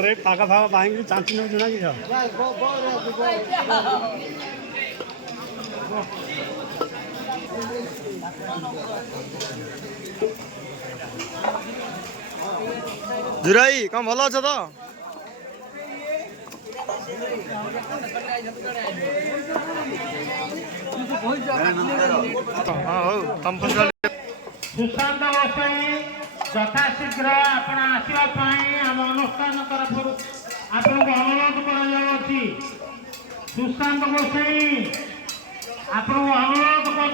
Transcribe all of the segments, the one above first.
रेट ताका था पाएंगे चांची में जुना की जुराई कम भल अच्छा तो हाँ हो तम सुशांत गोसाई यथाशीघ्र आपण आसवाई आम अनुष्ठान तरफ आपन को अनुरोध कर सुशांत गोसाई आपण को अनुरोध कर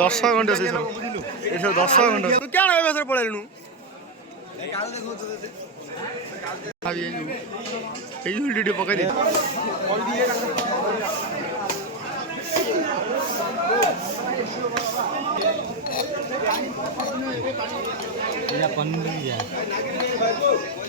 10 घंटे से 10 घंटे तू क्या ना बेसर पळेलनु ये वीडियो पकड़ दे या पन्नी है